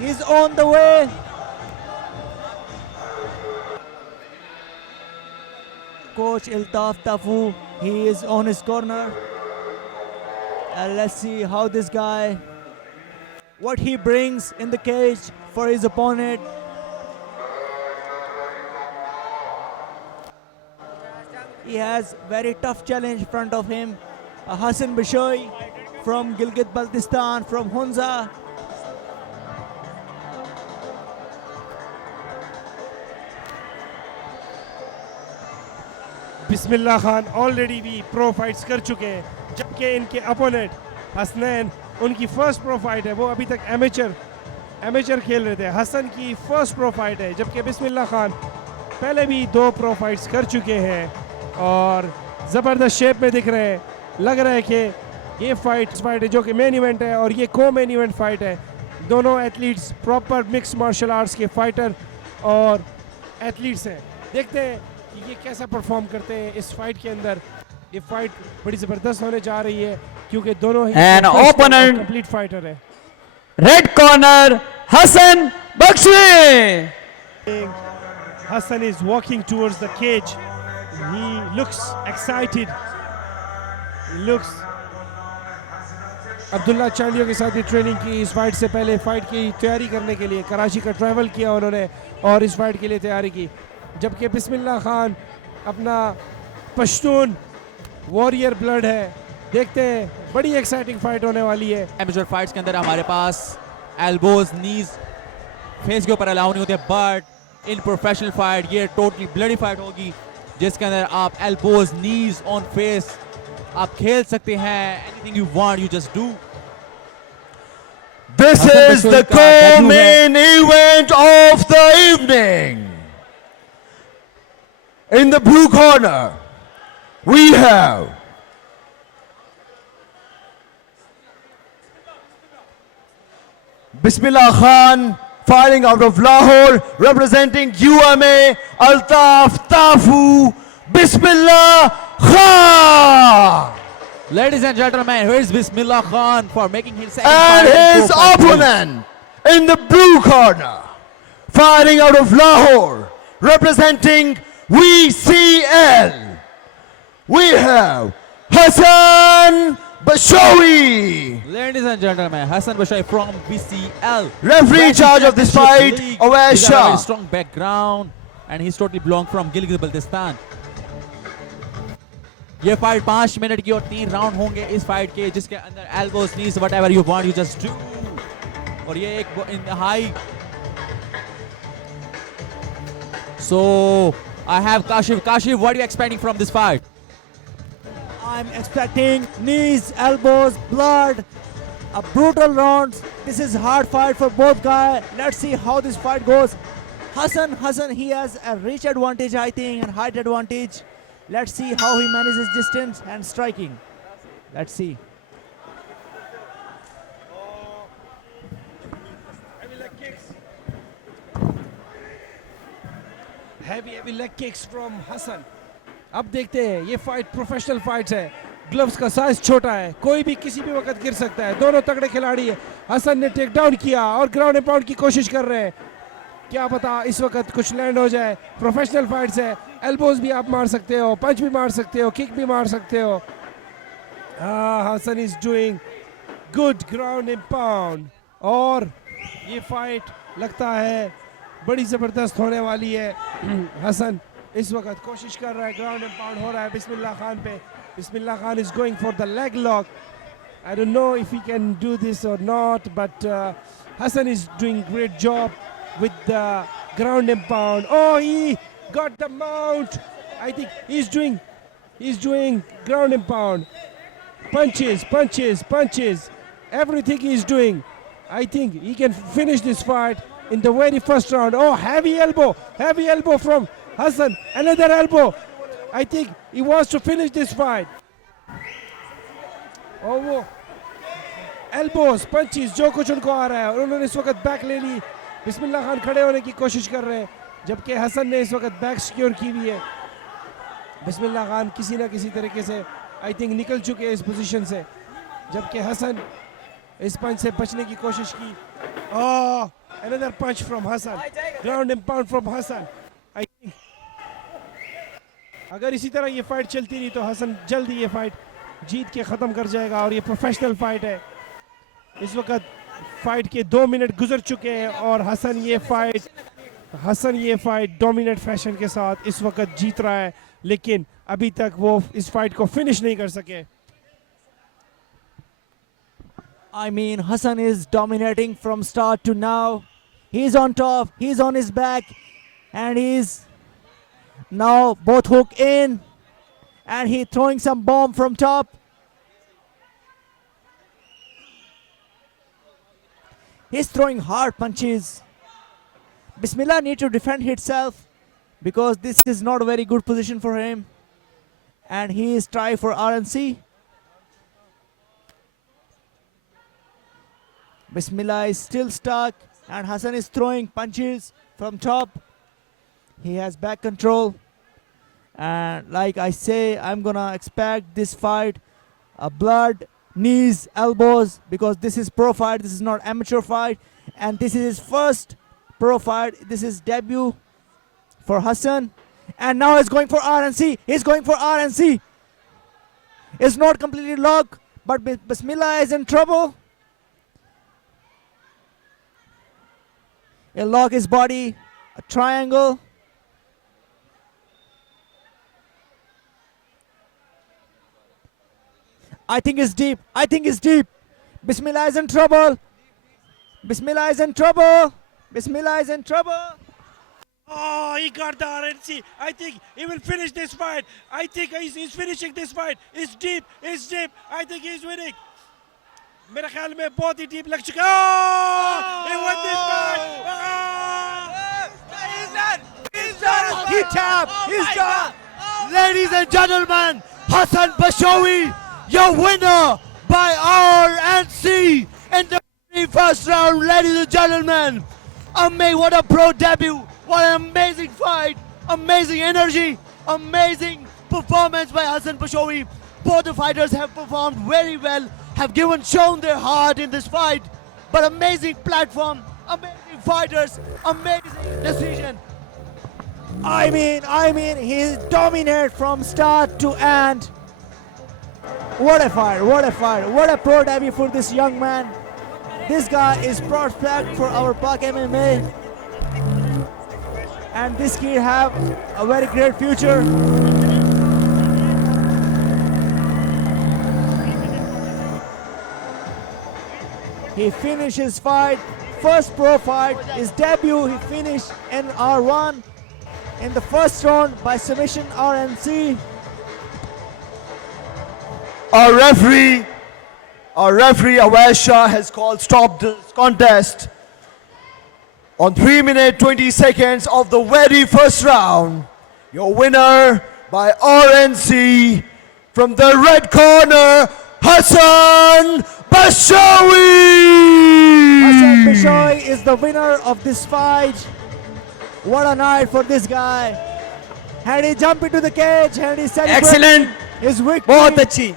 He's on the way. Coach Altaf Tafu, he is on his corner. And let's see how this guy, what he brings in the cage for his opponent. He has very tough challenge in front of him. Hassan Bashoy from Gilgit-Baltistan, from Hunza. Bismillah Khan already भी pro fights कर चुके हैं, जबकि इनके opponent Hasnain उनकी first pro fight है, वो अभी तक एमेचर खेल रहे थे। हसन की फर्स्ट प्रो फाइट है, जबकि बिस्मिल्लाह खान पहले भी 2 प्रो फाइट्स कर चुके हैं और ज़बरदस्त शेप में दिख रहे हैं। लग रहा है कि ये फाइट है जो कि मेन इवेंट है और ये को मेन इवेंट फाइट है। दोनों athletes proper mix martial arts के फाइटर और एथलीट्स हैं। देखते हैं कि ये कैसा परफॉर्म करते हैं इस फाइट के अंदर। ये फाइट बड़ी ज़बरदस्त होने जा रही है क्योंकि दोनों ही कंप्लीट फाइटर है। Red corner Hassan Bakhshi. Hassan is walking towards the cage. He looks excited. He looks. Abdullah Chandio के साथ भी ट्रेनिंग की इस फाइट से पहले, फाइट की तैयारी करने के लिए कराची का ट्रैवल किया उन्होंने और इस फाइट के लिए तैयारी की। जबकि बिस्मिल्लाह खान अपना पश्तून वॉरियर ब्लड है। देखते हैं, बड़ी एक्साइटिंग फाइट होने वाली है। एमेचर फाइट्स के अंदर हमारे पास एल्बोज, नीज फेस के ऊपर अलाउ नहीं होते, बट इन प्रोफेशनल फाइट ये टोटली ब्लडी फाइट होगी जिसके अंदर आप एल्बोज, नीज ऑन फेस आप खेल सकते हैं। Anything you want, you just do. This is the co-main event of the evening. In the blue corner, we have Bismillah Khan fighting out of Lahore, representing UMA, Altaf Tafu, Bismillah Khan. Ladies and gentlemen, here is Bismillah Khan for making his second And fight in his Pro Fight opponent in the blue corner, fighting out of Lahore, representing VCL, we have Hassan Bashoui. Ladies and gentlemen, Hassan Bashoui from BCL. Referee in charge of this fight, Awais He's got a Shah. very strong background and he's totally belong from Gilgit-Baltistan. ये fight 5 minute की और 3 round होंगे इस fight के, जिसके अंदर elbows, knees, whatever you want you just do. और ये एक इन high. So I have Kashif. Kashif, what are you expecting from this fight? I'm expecting knees, elbows, blood, a brutal rounds. This is hard fight for both guys. Let's see how this fight goes. Hassan, he has a reach advantage, I think, and height advantage. Let's see how he manages distance and striking. Let's see. Heavy leg kicks from Hassan. अब देखते हैं, ये fight professional fights है, gloves का size छोटा है, कोई भी किसी भी वक्त गिर सकता है। दोनों तगड़े खिलाड़ी है। हसन ने टेक डाउन किया और ग्राउंड एंड पाउंड की कोशिश कर रहे हैं। क्या पता इस वक्त कुछ लैंड हो जाए। प्रोफेशनल फाइट्स है, एल्बोज भी आप मार सकते हो, पंच भी मार सकते हो, किक भी मार सकते हो। Hassan is doing good ground and pound और ये फाइट लगता है बड़ी ज़बरदस्त होने वाली है। हसन इस वक्त कोशिश कर रहा है, ग्राउंड एंड पाउंड हो रहा है बिस्मिल्लाह खान पे। Bismillah Khan is going for the leg lock. I don't know if he can do this or not, but Hasan is doing great job with the ground and pound. Oh, he got the mount. I think he's doing ground and pound. Punches. Everything he's doing. I think he can finish this fight in the very first round. Oh, heavy elbow from Hassan. Another elbow. I think he wants to finish this fight. Oh, elbows, punches, जो कुछ उनको आ रहा है। और उन्होंने इस वक्त back ले ली। बिस्मिल्लाह खान खड़े होने की कोशिश कर रहे हैं, जबकि हसन ने इस वक्त बैक सिक्योर की हुई है। बिस्मिल्लाह खान किसी ना किसी तरीके से आई थिंक निकल चुके हैं इस पोजीशन से, जबकि हसन इस पंच से बचने की कोशिश की। Another punch from Hassan. Ground and pound from Hassan. I think अगर इसी तरह ये फाइट चलती रही तो हसन जल्दी ये फाइट जीत के ख़त्म कर जाएगा और ये प्रोफेशनल फाइट है. इस वक्त फाइट के 2 मिनट गुजर चुके हैं और हसन ये फाइट डोमिनेट फैशन के साथ इस वक्त जीत रहा है, लेकिन अभी तक वो इस फाइट को फिनिश नहीं कर सके. I mean, Hassan is dominating from start to now. He's on top, he's on his back, and he's now both hook in, and he's throwing some bomb from top. He's throwing hard punches. Bismillah need to defend himself because this is not a very good position for him, and he is trying for RNC. Bismillah is still stuck and Hassan is throwing punches from top. He has back control, and like I say, I'm gonna expect this fight blood, knees, elbows, because this is pro fight, this is not amateur fight, and this is his first pro fight. This is debut for Hassan, and now he's going for RNC. He's going for RNC. It's not completely locked, but Bismillah is in trouble. He'll lock his body, a triangle. I think it's deep. I think it's deep. Bismillah is in trouble. Bismillah is in trouble. Bismillah is in trouble. Oh, he got the RNC. I think he will finish this fight. I think he's finishing this fight. It's deep. It's deep. I think he's winning. मेरे ख्याल में बहुत ही deep लग चुका है. He won this fight. He's done. He tapped. He's done. Ladies and gentlemen, Hassan Bashawi, your winner by RNC in the very first round. Ladies and gentlemen, what a pro debut. What an amazing fight. Amazing energy. Amazing performance by Hassan Bashawi. Both the fighters have performed very well, have shown their heart in this fight. But amazing platform, amazing fighters, amazing decision. I mean, he dominated from start to end. What a fight, what a fight, what a pro debut for this young man. This guy is prospect for our Pak MMA. And this kid have a very great future. He finished his fight, first pro fight, his debut, he finished in R1 in the first round by submission RNC. Our referee Awais Shah has called stop this contest on 3 minutes 20 seconds of the very first round. Your winner by RNC from the red corner, Hassan Bashawi! Hassan Bashawi is the winner of this fight. What a night for this guy. And he jumped into the cage and he celebrated Excellent. his victory. बहुत अच्छी